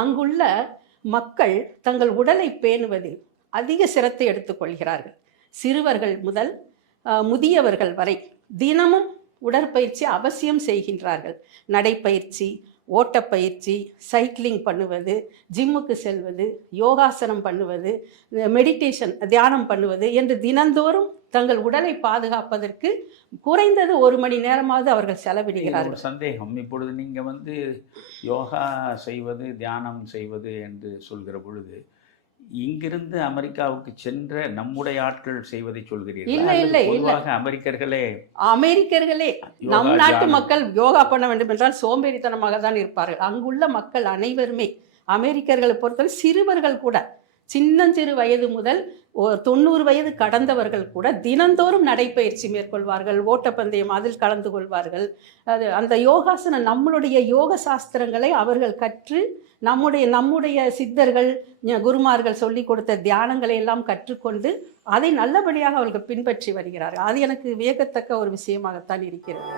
அங்குள்ள மக்கள் தங்கள் உடலை பேணுவதில் அதிக சிரத்தை எடுத்துக்கொள்கிறார்கள் சிறுவர்கள் முதல் முதியவர்கள் வரை தினமும் உடற்பயிற்சி அவசியம் செய்கின்றார்கள். நடைப்பயிற்சி ஓட்டப்பயிற்சி சைக்கிளிங் பண்ணுவது ஜிம்முக்கு செல்வது யோகாசனம் பண்ணுவது மெடிடேஷன் தியானம் பண்ணுவது என்று தினந்தோறும் தங்கள் உடலை பாதுகாப்பதற்கு குறைந்தது ஒரு மணி நேரமாவது அவர்கள் செலவிடுகிறார்கள். சந்தேகம். இப்பொழுது நீங்க வந்து யோகா செய்வது தியானம் செய்வது என்று சொல்கிற பொழுது இங்கிருந்து அமெரிக்காவுக்கு சென்ற நம்முடைய ஆட்கள் செய்வதை சொல்கிறீர்கள்? இல்லை, இல்லை. பொதுவாக அமெரிக்கர்களே? அமெரிக்கர்களே நம் நாட்டு மக்கள் யோகா பண்ண வேண்டும் என்றால் சோம்பேறித்தனமாக தான் இருப்பார்கள். அங்குள்ள மக்கள் அனைவருமே அமெரிக்கர்களை பொறுத்தவரை சிறுவர்கள் கூட சின்னஞ்சிறு வயது முதல் ஒரு தொண்ணூறு வயது கடந்தவர்கள் கூட தினந்தோறும் நடைப்பயிற்சி மேற்கொள்வார்கள். ஓட்டப்பந்தயம் அதில் கலந்து கொள்வார்கள். அது அந்த யோகாசனம் நம்மளுடைய யோக சாஸ்திரங்களை அவர்கள் கற்று நம்முடைய நம்முடைய சித்தர்கள் குருமார்கள் சொல்லி கொடுத்த தியானங்களை எல்லாம் கற்றுக்கொண்டு அதை நல்லபடியாக அவர்கள் பின்பற்றி வருகிறார்கள். அது எனக்கு வியக்கத்தக்க ஒரு விஷயமாகத்தான் இருக்கிறது.